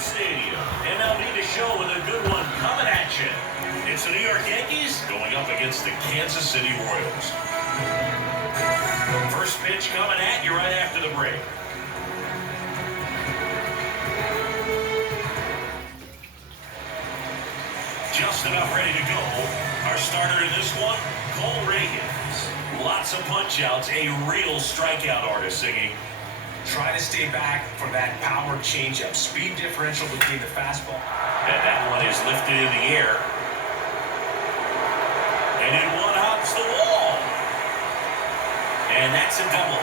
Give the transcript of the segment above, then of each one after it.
Stadium. MLB The Show with a good one coming at you. It's the New York Yankees going up against the Kansas City Royals. First pitch coming at you right after the break. Just about ready to go. Our starter in this one, Cole Reagans. Lots of punch-outs, a real strikeout artist singing. Try to stay back for that power changeup. Speed differential between the fastball. And that one is lifted in the air. And in one hops the wall. And that's a double.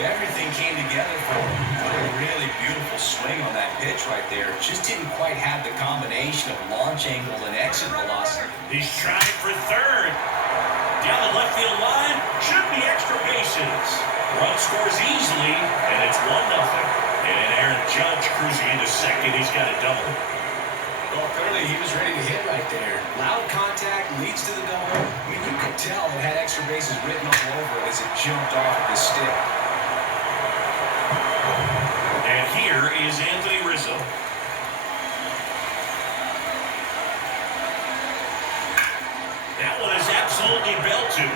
Everything came together for him. A really beautiful swing on that pitch right there. Just didn't quite have the combination of launch angle and exit velocity. He's trying for third. Down the left field line. Should be extra bases. Run scores easily, and it's 1-0. And Aaron Judge cruising into second. He's got a double. Well, clearly he was ready to hit right there. Loud contact leads to the double. I mean, you could tell it had extra bases written all over it as it jumped off of his stick. And here is Anthony Rizzo. That one is absolutely bell to.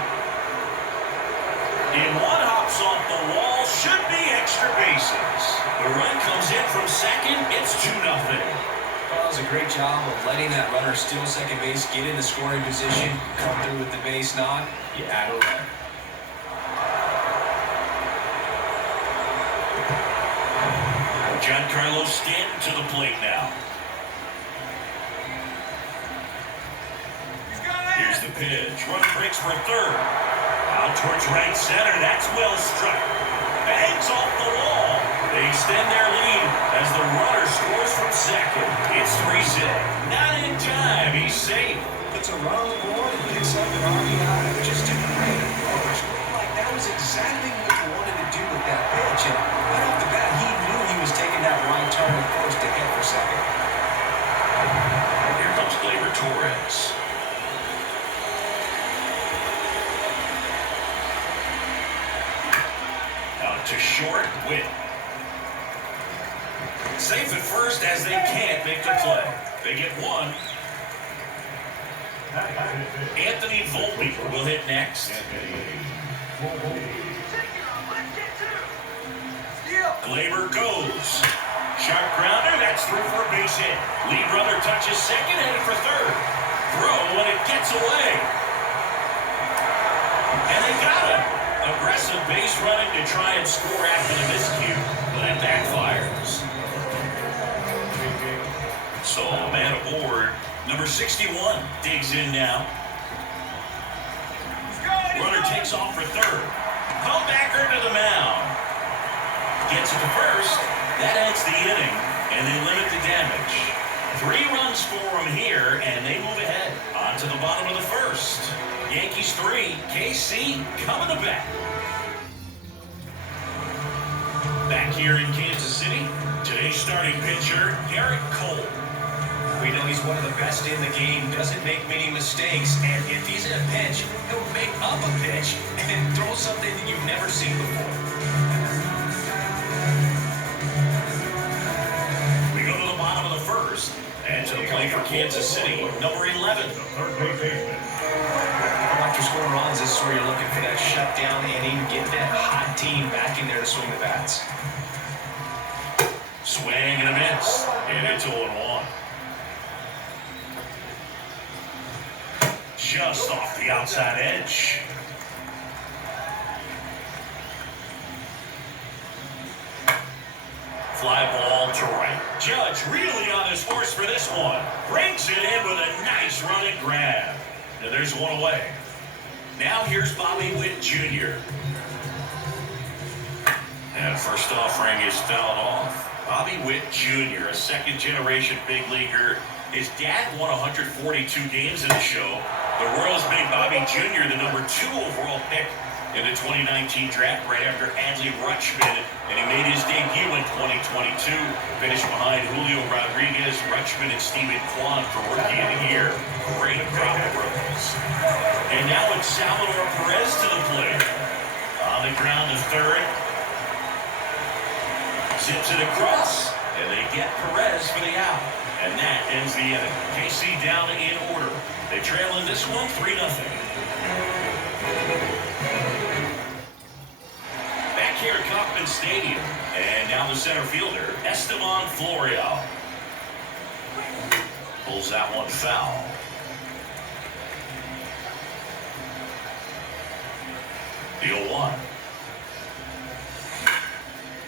In one hops off the wall, should be extra bases. The run comes in from second, it's 2-0. Well, it was a great job of letting that runner steal second base, get in the scoring position, come through with the base knock. You add a run. Giancarlo Stanton to the plate now. Here's the pitch. Run breaks for third. Out towards right center. That's well struck. Bangs off the wall. They extend their lead as the runner scores from second. It's 3-0. Not in time. He's safe. Puts a run on the board and picks up an RBI. Just a great approach. Like that was exactly what he wanted to do with that pitch. And right off the bat, he knew he was taking that right turn at first to head for second. Here comes Gleyber Torres. To short, Witt. Safe at first as they can't make the play. They get one. Anthony Volpe will hit next. Gleyber goes. Sharp grounder, that's through for a base hit. Lead runner touches second, headed for third. Throw when it gets away. And they got him. Aggressive base running to try and score after the miscue, but it backfires. So, man aboard. Number 61 digs in now. Runner takes off for third. Comebacker to the mound. Gets it to first. That ends the inning, and they limit the damage. 3 runs for them here, and they move ahead. On to the bottom of the first. Yankees 3, KC coming to bat. Back here in Kansas City, today's starting pitcher, Garrett Cole. We know he's one of the best in the game, doesn't make many mistakes, and if he's in a pinch, he'll make up a pitch and throw something that you've never seen before. We go to the bottom of the first, and to the plate for Kansas City, number 11. After scoring runs, this is where you're looking for that shutdown inning, get that hot team back in there to swing the bats. Swing and a miss, and it's 0-1. Just off the outside edge. Fly ball to right. Judge really on his horse for this one. Brings it in with a nice running grab. Now there's one away. Now here's Bobby Witt Jr. And first offering is fouled off. Bobby Witt Jr., a second-generation big leaguer. His dad won 142 games in the show. The Royals made Bobby Jr. the number 2 overall pick in the 2019 draft right after Adley Rutschman, and he made his debut in 2022. Finished behind Julio Rodriguez, Rutschman, and Steven Kwan for Rookie of the Year. Great crop of rookies. And now it's Salvador Perez to the plate. On the ground to third. Zips it across, and they get Perez for the out. And that ends the inning. KC down in order. They trail in this one 3-0. Back here at Kauffman Stadium. And now the center fielder, Esteban Florial. Pulls that one foul. The 0-1.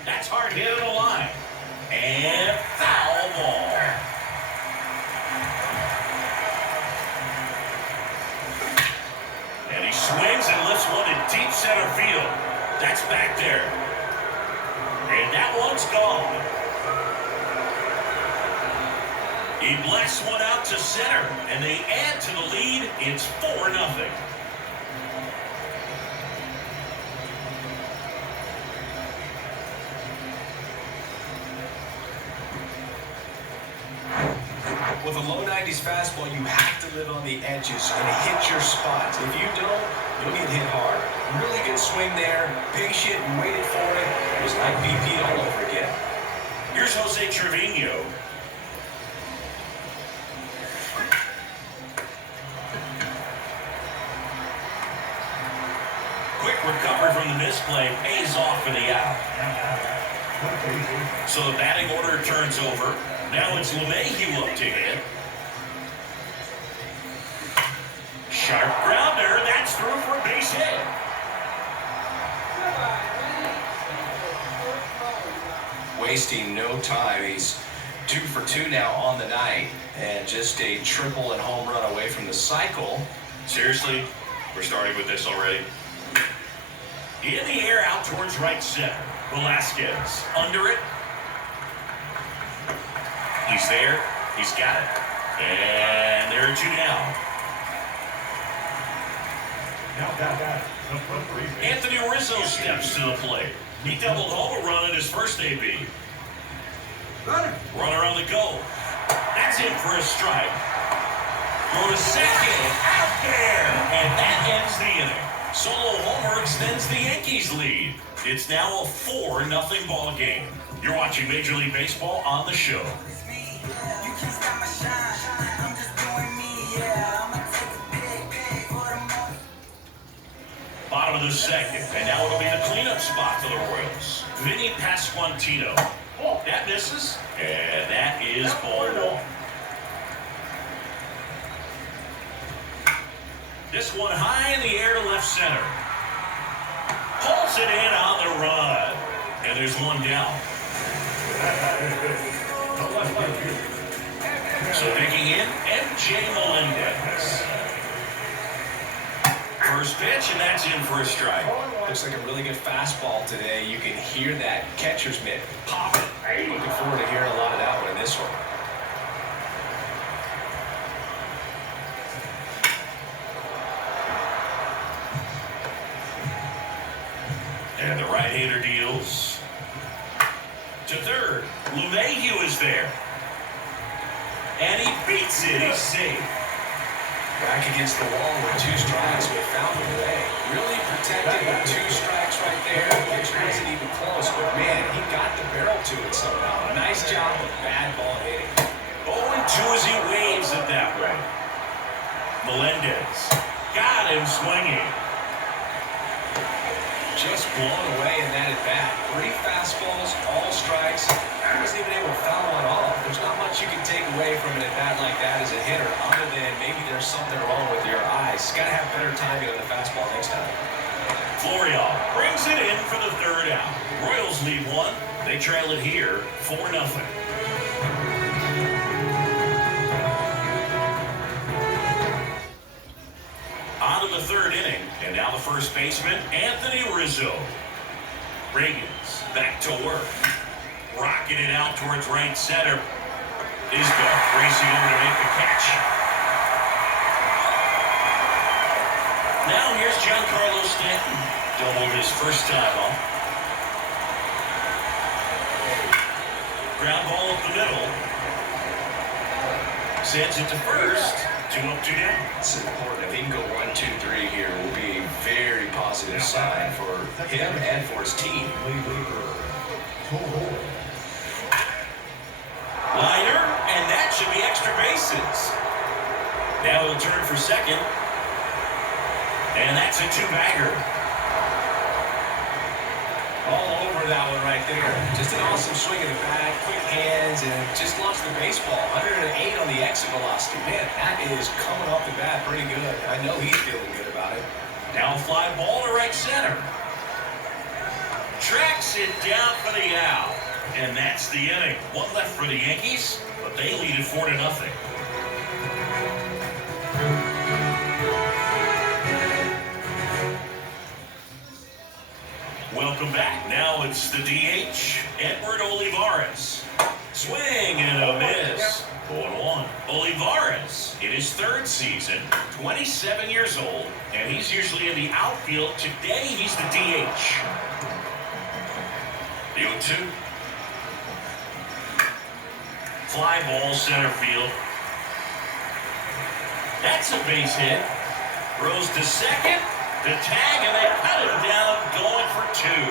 That's hard hit on the line. And foul ball. And he swings and lifts one in deep center field. That's back there. And that one's gone. He blasts one out to center, and they add to the lead. It's 4-0. With a low 90s fastball, you have to live on the edges and hit your spots. If you don't, you'll get hit hard. Really good swing there, patient and waited for it. It was like BP all over again. Here's Jose Trevino. Quick recovery from the misplay, pays off for the out. So the batting order turns over. Now it's LeMahieu up to hit. Sharp grounder, that's through for a base hit. Wasting no time. He's 2 for 2 now on the night, and just a triple and home run away from the cycle. Seriously, we're starting with this already. In the air, out towards right center. Velasquez under it. He's there. He's got it. And there are 2 down. Anthony Rizzo steps to the plate. He doubled home a run in his first AB. Runner on the go. That's in for a strike. Go to second. Out there. And that ends the inning. Solo homer extends the Yankees lead. It's now a 4-0 ball game. You're watching Major League Baseball on the show. Bottom of the second, and now it'll be the cleanup spot for the Royals. Vinny Pasquantino. That misses, and that is ball 1. This one high in the air to left center. Pulls it in on the run. And there's 1 down. So digging in, MJ Melendez. First pitch, and that's in for a strike. Looks like a really good fastball today. You can hear that catcher's mitt popping. Looking forward to hearing a lot of that one in this one. And the right-hander deals to third. LeMahieu is there. And he beats it. He's safe. Back against the wall with 2 strikes, but found a way. Really protected with 2 strikes right there. The pitch wasn't even close, but man, he got the barrel to it somehow. Nice job of bad ball hitting. 0-2 as he waves it that way. Melendez got him swinging. Just blown away in that at bat. 3 fastballs, all strikes. He wasn't even able to foul one off. There's not much you can take away from an at bat like that as a hitter, other than maybe there's something wrong with your eyes. Got to have better timing on the fastball next time. Florial brings it in for the 3rd out. Royals lead 1. They trail it here 4-0. On to the 3rd inning, and now the first baseman, Anthony Rizzo. Reagans back to work. Rocking it out towards right center. Isbell racing over to make the catch. Now here's Giancarlo Stanton. Doubled his first time off. Ground ball up the middle. Sends it to first. 2 up, 2 down. This is important. If he can go 1, 2, 3 here, it will be a very positive sign for him and for his team. Liner, and that should be extra bases. Now he'll turn for second. And that's a two-bagger. All over that one right there. Just an awesome swing of the bat, quick hands, and just launched the baseball. 108 on the exit velocity. Man, that is coming off the bat pretty good. I know he's feeling good about it. Now fly ball to right center. Tracks it down for the out. And that's the inning. One left for the Yankees, but they lead it 4-0. Welcome back. Now it's the DH, Edward Olivares. Swing and a miss. 0-1. Olivares in his third season, 27 years old, and he's usually in the outfield. Today he's the DH. The 0-2. Fly ball center field. That's a base hit. Throws to second. The tag, and they cut him down, going for two.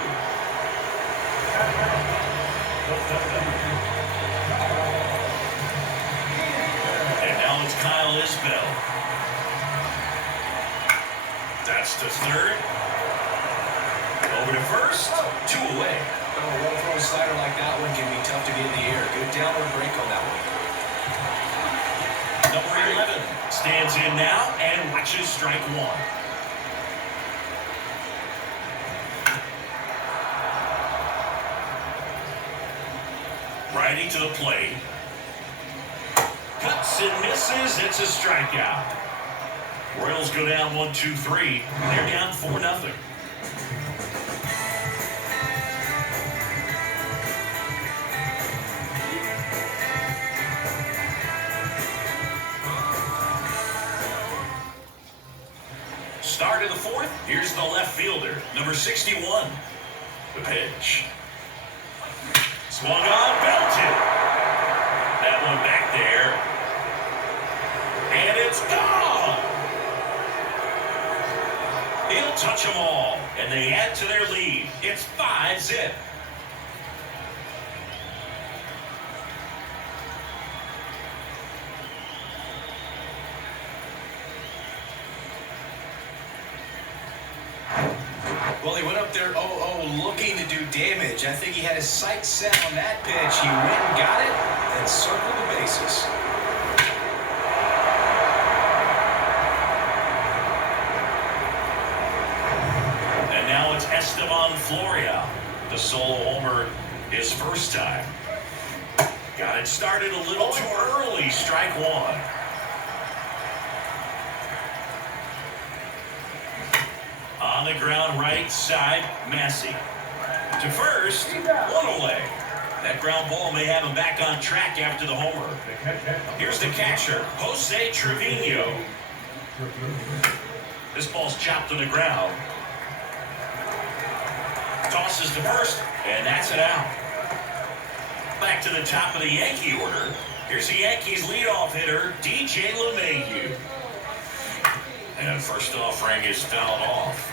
And now it's Kyle Isbell. That's to third. Over to first. Two away. Oh, a well-thrown slider like that one can be tough to get in the air. Good downward break on that one. Number 11 stands in now and watches strike one. Righty to the plate. Cuts and misses. It's a strikeout. Royals go down 1-2-3. They're down 4-0. Start of the fourth. Here's the left fielder, number 61. The pitch. Swung on, belted. That one back there. And it's gone. He'll touch them all. And they add to their lead. It's 5-0. Well, he went up there 0-0 looking to do damage. I think he had his sights set on that pitch. He went and got it and circled the bases. And now it's Esteban Floria. The solo homer his first time. Got it started a little too early. Strike one. On the ground, right side, Massey. To first, one away. That ground ball may have him back on track after the homer. Here's the catcher, Jose Trevino. This ball's chopped to the ground. Tosses to first, and that's it out. Back to the top of the Yankee order. Here's the Yankees leadoff hitter, DJ LeMahieu. And first offering is fouled off.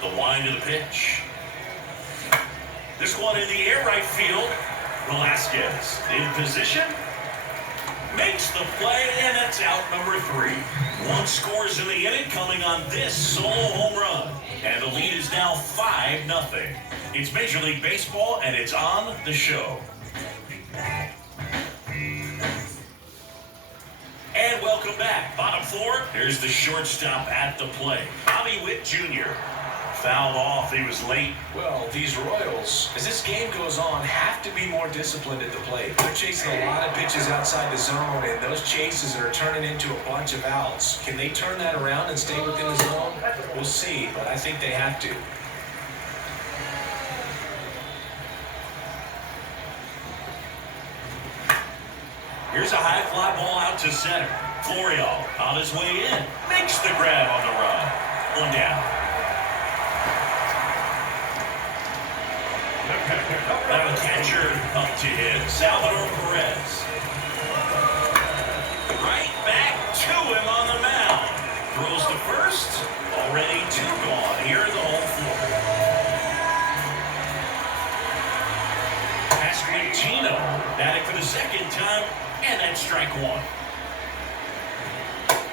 The wind of the pitch. This one in the air, right field. Velasquez in position. Makes the play, and that's out number 3. One scores in the inning coming on this solo home run. And the lead is now 5-0. It's Major League Baseball, and it's on the show. And welcome back. Bottom floor, there's the shortstop at the plate. Bobby Witt Jr. fouled off. He was late. Well, these Royals, as this game goes on, have to be more disciplined at the plate. They're chasing a lot of pitches outside the zone, and those chases are turning into a bunch of outs. Can they turn that around and stay within the zone? We'll see, but I think they have to. Here's a high fly ball out to center. Florio on his way in. Makes the grab on the run. One down. Now the catcher up to him, Salvador Perez. Right back to him on the mound. Throws to first. Already 2 gone here in the home floor. Batting for the second time, and that's strike one.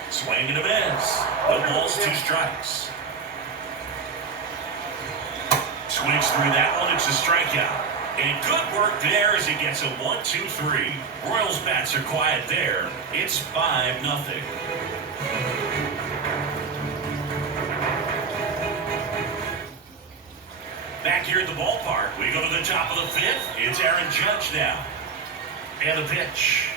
Swing and a miss. The ball's 2 strikes. Swings through that one. It's a strikeout. And good work there as he gets a 1-2-3. Royals bats are quiet there. It's 5-0. Back here at the ballpark, we go to the top of the 5th. It's Aaron Judge now. And the pitch.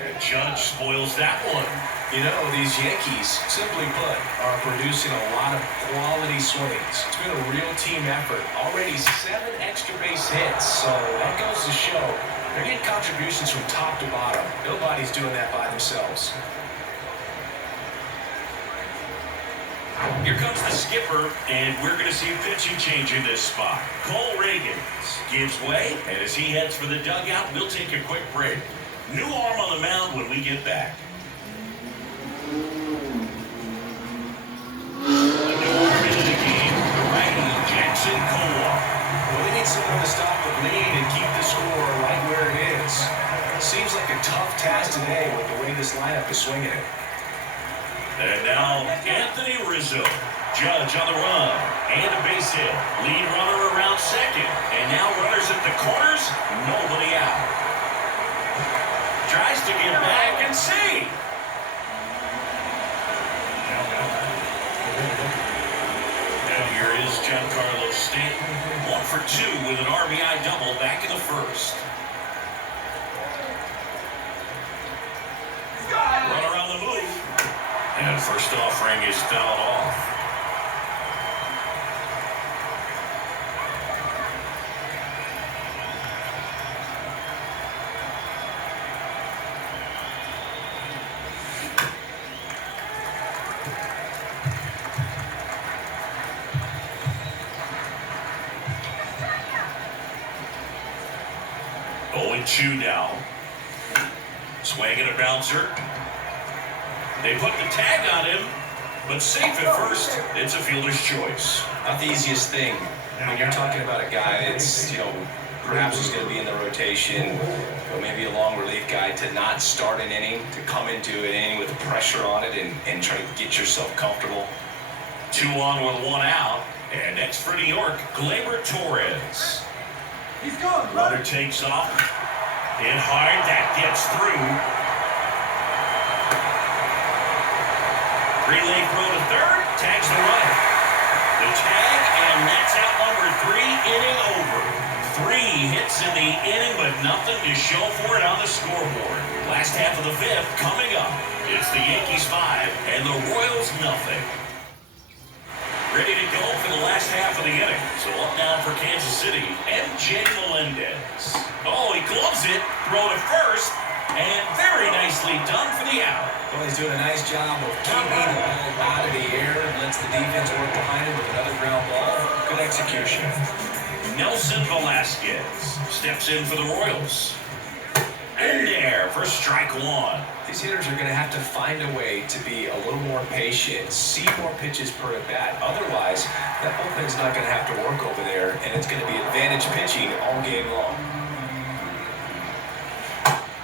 And Judge spoils that one. You know, these Yankees, simply put, are producing a lot of quality swings. It's been a real team effort. Already 7 extra base hits, so that goes to show they're getting contributions from top to bottom. Nobody's doing that by themselves. Here comes the skipper, and we're going to see a pitching change in this spot. Cole Reagans gives way, and as he heads for the dugout, we'll take a quick break. New arm on the mound when we get back. Well, they need someone to stop the lead and keep the score right where it is. Seems like a tough task today with the way this lineup is swinging it. And now Anthony Rizzo. Judge on the run. And a base hit. Lead runner around second. And now runners at the corners. Nobody out. Tries to get back and see. Here is Giancarlo Stanton, 1 for 2 with an RBI double back in the first. Runner on the move. And first offering is fouled off. Two now. Swing and a bouncer. They put the tag on him, but safe at first. It's a fielder's choice. Not the easiest thing when you're talking about a guy that's, perhaps he's going to be in the rotation, or maybe a long relief guy, to not start an inning, to come into an inning with pressure on it and try to get yourself comfortable. 2 on with 1 out. And next for New York, Gleyber Torres. He's gone. Runner takes off. Hit hard, that gets through. Relay throw to third, tags the runner. The tag, and that's out number 3, inning over. 3 hits in the inning, but nothing to show for it on the scoreboard. Last half of the 5th coming up. It's the Yankees 5 and the Royals nothing. Ready to go for the last half of the inning. So up now for Kansas City, MJ Melendez. Oh, he gloves it, throw to first, and very nicely done for the out. Well, he's doing a nice job of keeping the ball out of the air and lets the defense work behind him with another ground ball. Good execution. Nelson Velasquez steps in for the Royals. And there for strike 1. These hitters are going to have to find a way to be a little more patient, see more pitches per at bat. Otherwise, that bullpen's not going to have to work over there, and it's going to be advantage pitching all game long.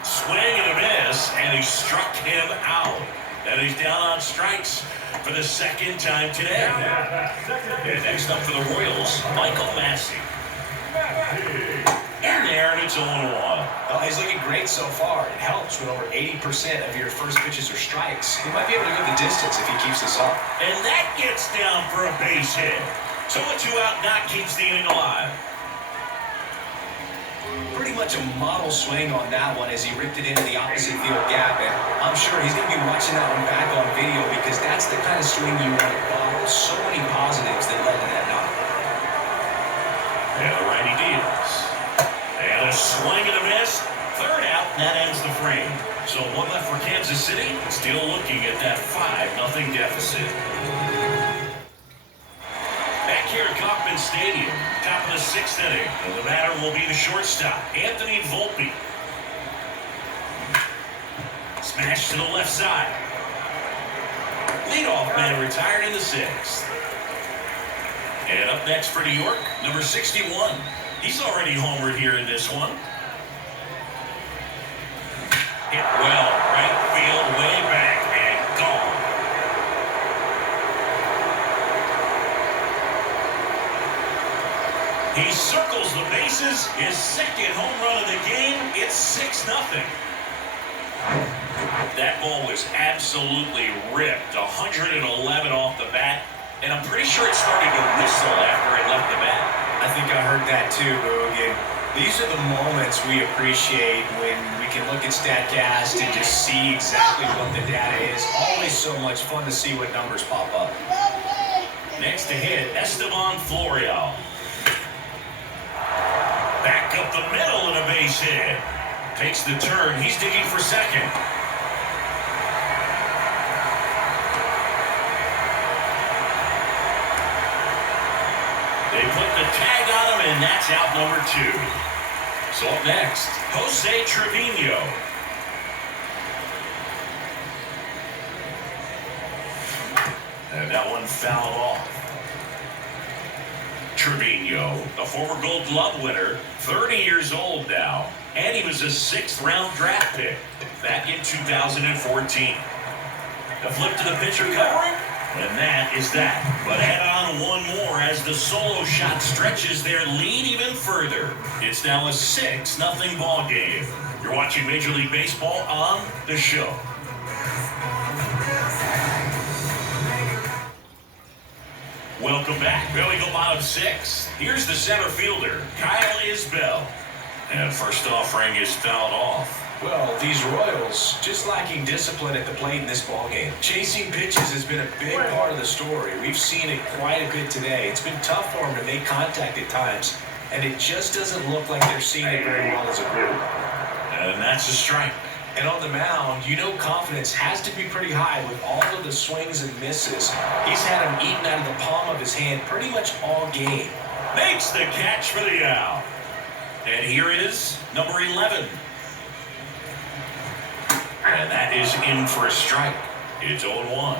Swing and a miss, and he struck him out. And he's down on strikes for the second time today. And next up for the Royals, Michael Massey. In there, and it's 0-1. Well, he's looking great so far. It helps when over 80% of your first pitches are strikes. He might be able to go the distance if he keeps this up. And that gets down for a base hit. So a 2 out knock keeps the inning alive. Pretty much a model swing on that one as he ripped it into the opposite field gap. And I'm sure he's going to be watching that one back on video because that's the kind of swing you want to bottle. So many positives that led to that knock. And the righty deals. And a swing and a miss. 3rd out, and that ends the frame. So 1 left for Kansas City. Still looking at that 5-0 deficit. Back here at Kauffman Stadium, top of the 6th inning. And the batter will be the shortstop, Anthony Volpe. Smash to the left side. Leadoff man retired in the 6th. And up next for New York, number 61. He's already homered here in this one. Hit well, right field, way back, and gone. He circles the bases, his second home run of the game. It's 6-0. That ball was absolutely ripped, 111 off the bat, and I'm pretty sure it started to whistle after it left the bat. I think I heard that too, Boog. And these are the moments we appreciate when we can look at StatCast and just see exactly what the data is. Always so much fun to see what numbers pop up. Next to hit, Esteban Florial. Back up the middle and a base hit. Takes the turn. He's digging for second. They put the tag on him, and that's out number 2. So up next, Jose Trevino. And that one fouled off. Trevino, the former Gold Glove winner, 30 years old now, and he was a 6th-round draft pick back in 2014. The flip to the pitcher covering, and that is that. But add on one more as the solo shot stretches their lead even further. It's now a 6-0 ball game. You're watching Major League Baseball on The Show. Welcome back. Well, we go bottom 6. Here's the center fielder, Kyle Isbell. And first offering is fouled off. Well, these Royals just lacking discipline at the plate in this ballgame. Chasing pitches has been a big part of the story. We've seen it quite a bit today. It's been tough for them to make contact at times, and it just doesn't look like they're seeing it very well as a group. And that's a strike. And on the mound, you know confidence has to be pretty high with all of the swings and misses. He's had them eaten out of the palm of his hand pretty much all game. Makes the catch for the out. And here is number 11. And that is in for a strike. It's 0-1.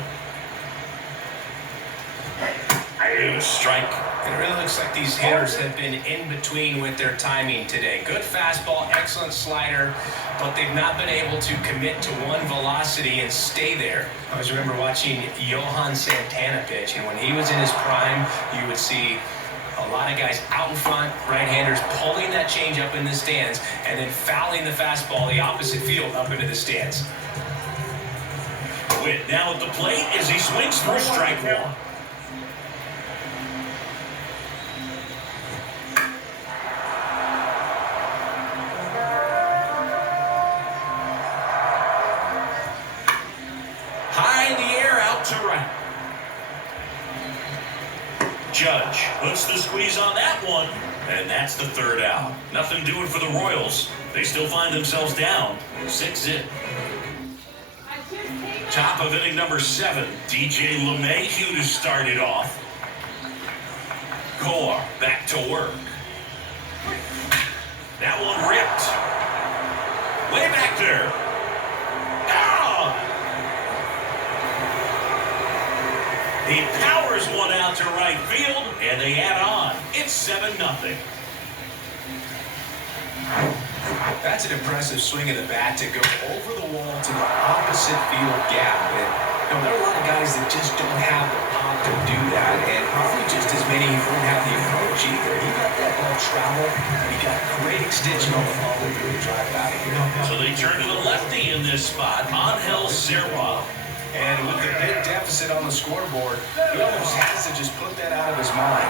And a strike. It really looks like these hitters have been in between with their timing today. Good fastball, excellent slider, but they've not been able to commit to one velocity and stay there. I always remember watching Johan Santana pitch, and when he was in his prime, you would see a lot of guys out in front, right-handers pulling that change up in the stands, and then fouling the fastball the opposite field up into the stands. Witt now at the plate as he swings for strike 1. High in the air, out to right. Judge puts the squeeze on that one, and that's the 3rd out. Nothing doing for the Royals. They still find themselves down 6-0. Top of inning number 7, DJ LeMahieu to start it off. Coar back to work. That one ripped. Way back there. He powers one out to right field, and they add on. It's 7-0. That's an impressive swing of the bat to go over the wall to the opposite field gap. And there are a lot of guys that just don't have the pop to do that, and probably just as many who don't have the approach either. He let that ball travel, and he got great extension on the ball to really drive it out of here. So they turn to the lefty in this spot, Angel Serra. And with the big deficit on the scoreboard, he almost has to just put that out of his mind.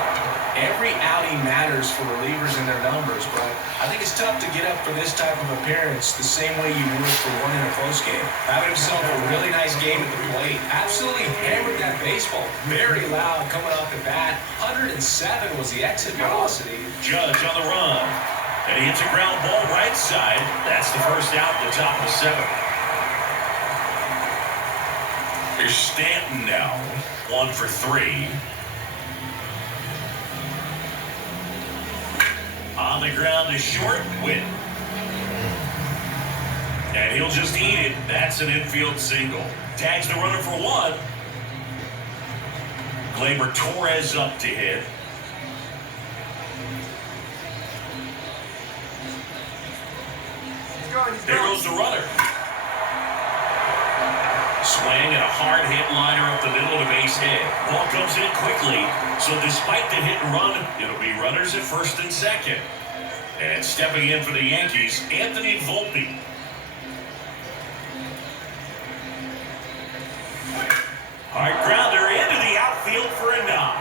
Every outing matters for relievers and their numbers, but I think it's tough to get up for this type of appearance the same way you would for one in a close game. Having himself a really nice game at the plate. Absolutely hammered that baseball. Very loud coming off the bat. 107 was the exit velocity. Judge on the run. And he hits a ground ball right side. That's the first out at the top of the 7th. Here's Stanton now, 1 for 3. On the ground to short, Witt. And he'll just eat it. That's an infield single. Tags the runner for 1. Gleyber Torres up to hit. There goes the runner. Swing and a hard hit liner up the middle to base hit. Ball comes in quickly, so despite the hit and run, it'll be runners at first and second. And stepping in for the Yankees, Anthony Volpe. Hard grounder into the outfield for a knock.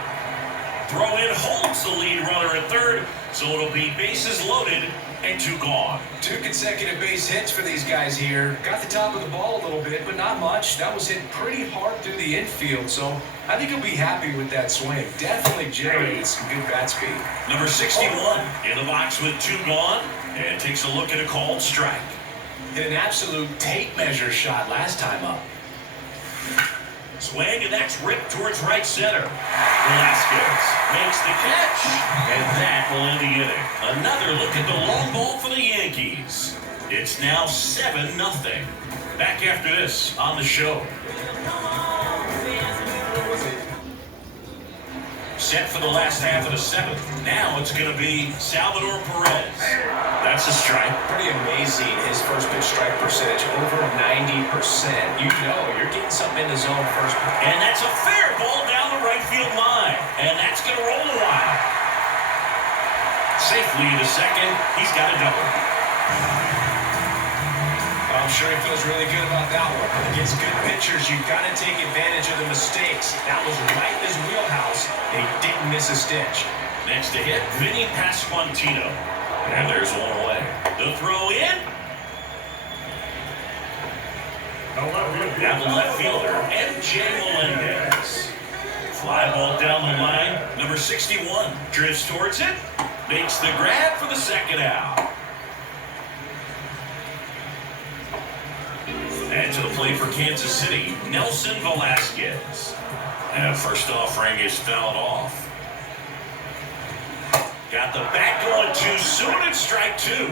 Throw in holds the lead runner at third, so it'll be bases loaded and 2 gone. 2 consecutive base hits for these guys here. Got the top of the ball a little bit, but not much. That was hit pretty hard through the infield, so I think he'll be happy with that swing. Definitely generated some good bat speed. Number 61 in the box with 2 gone and takes a look at a called strike. Hit an absolute tape measure shot last time up. Swing, and that's ripped towards right center. Velasquez makes the catch, and that will end the inning. Another look at the long ball for the Yankees. It's now 7-0. Back after this on the show. Set for the last half of the 7th. Now it's going to be Salvador Perez. That's a strike. Pretty amazing, his first pitch strike percentage, over 90%. You know you're getting something in the zone first. And that's a fair ball down the right field line. And that's going to roll a while. Safely to second. He's got a double. I'm sure he feels really good about that one. Against good pitchers, you've got to take advantage of the mistakes. That was right in his wheelhouse. He didn't miss a stitch. Next to hit, Vinny Pasquantino. And there's one away. The throw in. Now the left fielder, MJ Melendez. Fly ball down the line. Number 61 drifts towards it. Makes the grab for the second out. And to the plate for Kansas City, Nelson Velasquez. And first offering is fouled off. Got the bat going too soon and strike 2.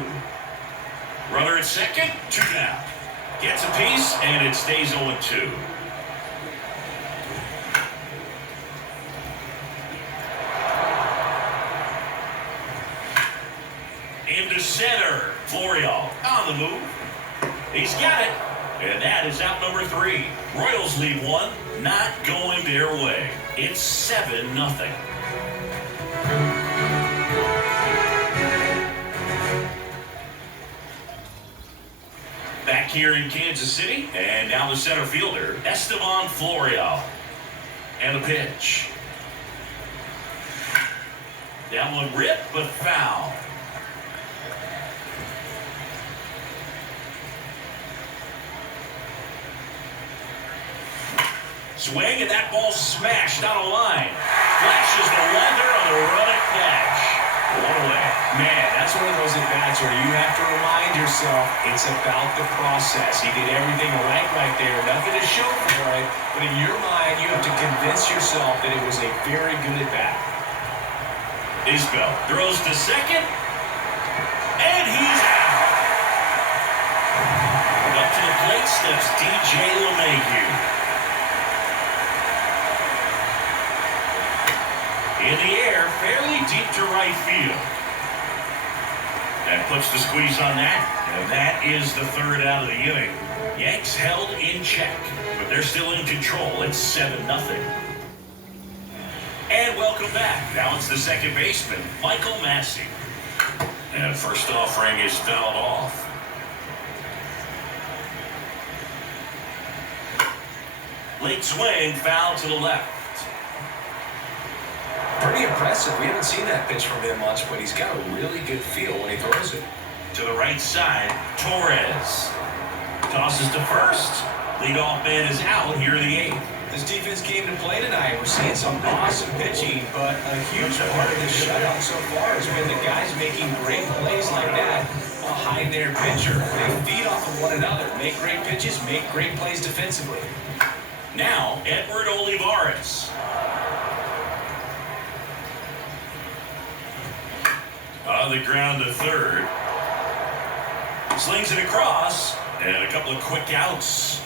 Runner at second, 2 down. Gets a piece, and it stays 0-2. Into center, Florial on the move. He's got it. And that is out number 3. Royals lead 1, not going their way. It's 7-0. Back here in Kansas City, and now the center fielder, Esteban Florial. And the pitch. That one ripped, but foul. Swing, and that ball smashed down a line. Flashes the leather on the run and catch. One away. Man, that's one of those at-bats where you have to remind yourself it's about the process. He did everything right there. Nothing to show for it. But in your mind, you have to convince yourself that it was a very good at-bat. Isbell throws to second. And he's out. Up to the plate steps DJ LeMahieu. In the air, fairly deep to right field. That puts the squeeze on that, and that is the 3rd out of the inning. Yanks held in check, but they're still in control. It's 7-0. And welcome back. Now it's the second baseman, Michael Massey. And first offering is fouled off. Late swing, foul to the left. Pretty impressive. We haven't seen that pitch from him much, but he's got a really good feel when he throws it. To the right side, Torres. Tosses to first. Leadoff man is out here in the 8th. This defense came to play tonight. We're seeing some awesome pitching, but a huge part of the shutout so far has been the guys making great plays like that behind their pitcher. They feed off of one another, make great pitches, make great plays defensively. Now, Edward Olivares. On the ground to third. Slings it across, and a couple of quick outs.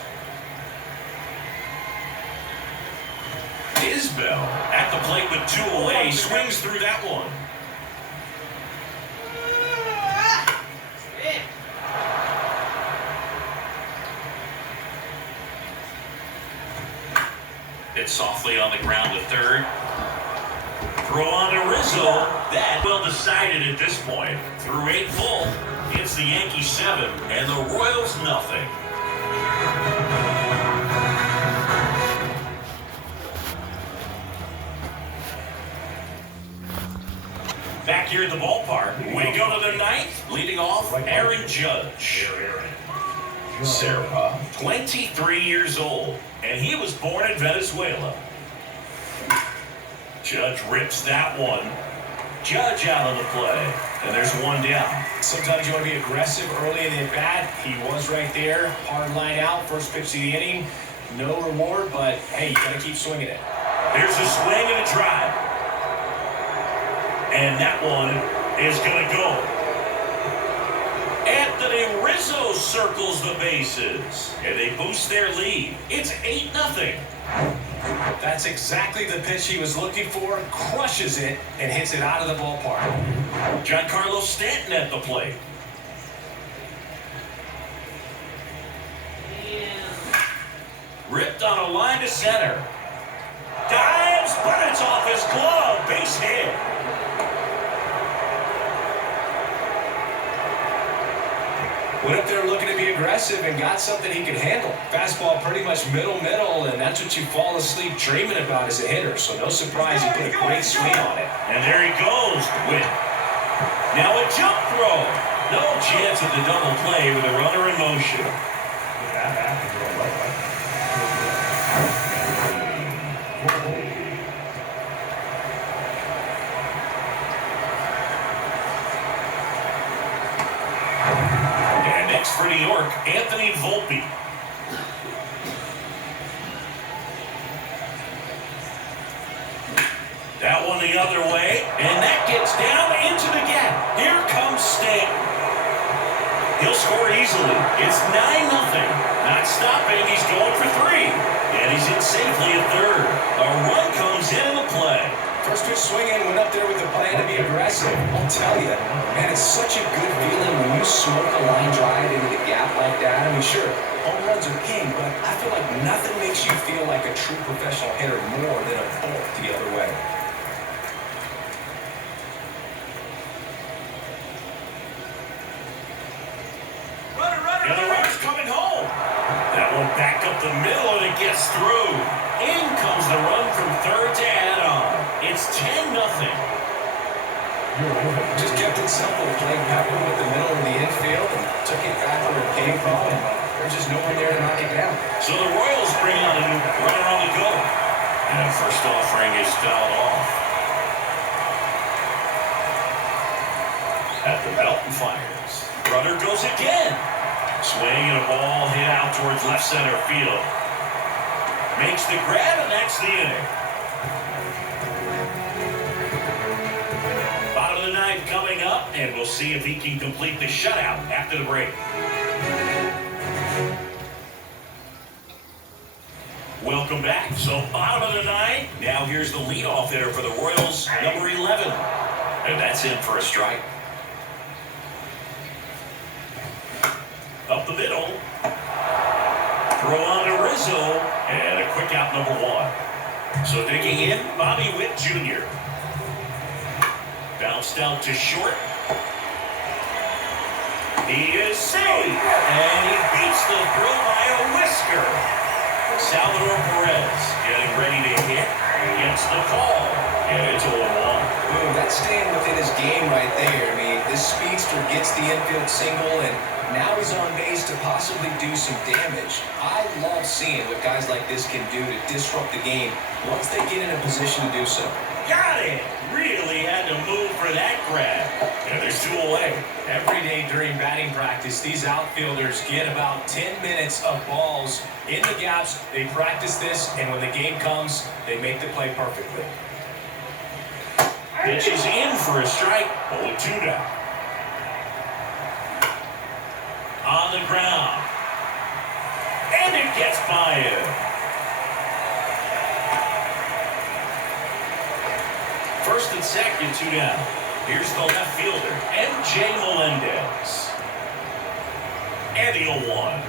Isbell at the plate with 2 away, swings through that one. It's softly on the ground to third. Throw on to Rizzo. That well decided at this point. Through 8 full, it's the Yankees 7 and the Royals nothing. Back here at the ballpark, we go to the 9th, leading off Aaron Judge. Sarah, 23 years old, and he was born in Venezuela. Judge rips that one. Judge out of the play, and there's one down. Sometimes you want to be aggressive early in the at-bat. He was right there. Hard line out, first pitch of the inning. No reward, but hey, you got to keep swinging it. There's a swing and a drive. And that one is going to go. Anthony Rizzo circles the bases, and they boost their lead. It's 8-0. That's exactly the pitch he was looking for. Crushes it and hits it out of the ballpark. Giancarlo Stanton at the plate. Ripped on a line to center. Dives, but it's off his glove. Base hit. Went up there looking to be aggressive and got something he could handle. Fastball pretty much middle, and that's what you fall asleep dreaming about as a hitter. So no surprise he put a great swing on it. And there he goes. Win. Now a jump throw. No chance at the double play with a runner in motion. For New York, Anthony Volpe. That one the other way, and that gets down into the gap. Here comes Stanton. He'll score easily. It's 9-0. Not stopping. He's going for 3. And he's in safely at third. A run comes in the play. First pitch swinging, went up there with a plan to be aggressive. I'll tell you, man, it's such a good feeling when you smoke a line drive into the gap like that. I mean, sure, home runs are king, but I feel like nothing makes you feel like a true professional hitter more than a bolt the other way. And the runner's coming home. That one back up the middle, and it gets through. In comes the run from third to add on. It's 10-0. Just kept it simple, playing pepper with the middle of the infield and took it back where it came from. And there's just no one there to knock it down. So the Royals bring on a new runner on the go. And the first offering is fouled off. At the belt and fires. Runner goes again. Swing and a ball hit out towards left center field. Makes the grab, and that's the inning. Bottom of the 9th coming up, and we'll see if he can complete the shutout after the break. Welcome back. So bottom of the 9th. Now here's the leadoff hitter for the Royals, number 11. And that's in for a strike. Up the middle. Throw on to Rizzo. And a quick out, number 1. So digging in, Bobby Witt Jr. Bounced out to short. He is safe. And he beats the throw by a whisker. Salvador Perez getting ready to hit. Gets the call. And it's 0-1. Boom, that's staying within his game right there. I mean, this speedster gets the infield single, and now he's on base to possibly do some damage. I love seeing what guys like this can do to disrupt the game once they get in a position to do so. Got it! Really had to move for that grab. And there's 2 away. Every day during batting practice, these outfielders get about 10 minutes of balls in the gaps. They practice this, and when the game comes, they make the play perfectly. Pitch is in for a strike. 0-2 now. On the ground. And it gets by him. First and second, 2 down. Here's the left fielder, M.J. Melendez. And the 0-1.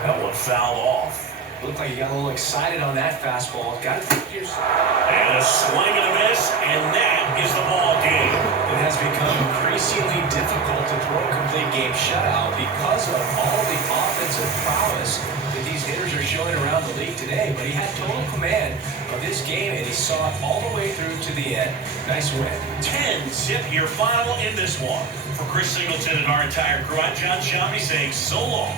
That one fouled off. Looked like he got a little excited on that fastball. Got it. And a swing and a miss, and that is the ball game. It has become increasingly difficult to throw a complete game shutout because of all the offensive prowess that these hitters are showing around the league today. But he had total command of this game, and he saw it all the way through to the end. Nice win. 10-zip your final in this one. For Chris Singleton and our entire crew, I'm John Shelby saying so long.